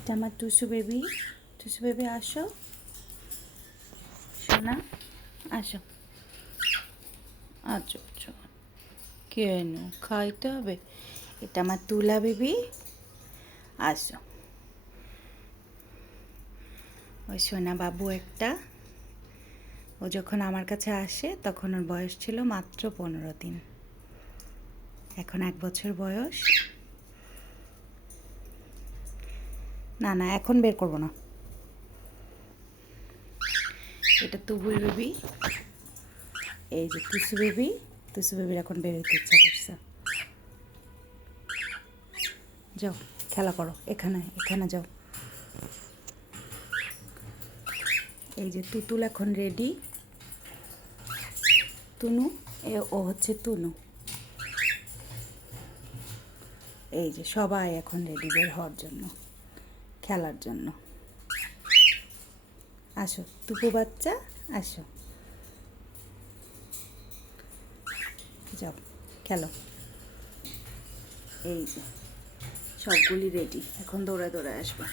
এটা আমার টুসু বেবি আসো সোনা, আসো। আচ্ছা আচ্ছা, কেন খাইতে হবে? এটা আমার তুলা বেবি, আসো। ওই সোনা বাবু একটা, ও যখন আমার কাছে আসে তখন ওর বয়স ছিল মাত্র 15 দিন, এখন 1 বছর বয়স। না না, এখন বের করবো না। এটা তুবুর বেবি, এই যে টুসু বেবির এখন বের হতে ইচ্ছা করছে। যাও খেলা করো, এখানে যাও। এই যে তুতুল এখন রেডি, তুনু, ও হচ্ছে তুনু। এই যে সবাই এখন রেডি বের হওয়ার জন্য, খেলার জন্য। আসো তুপু বাচ্চা, আসো, যাও খেলো। এই যে সবগুলি রেডি, এখন দৌড়ায় আসবে।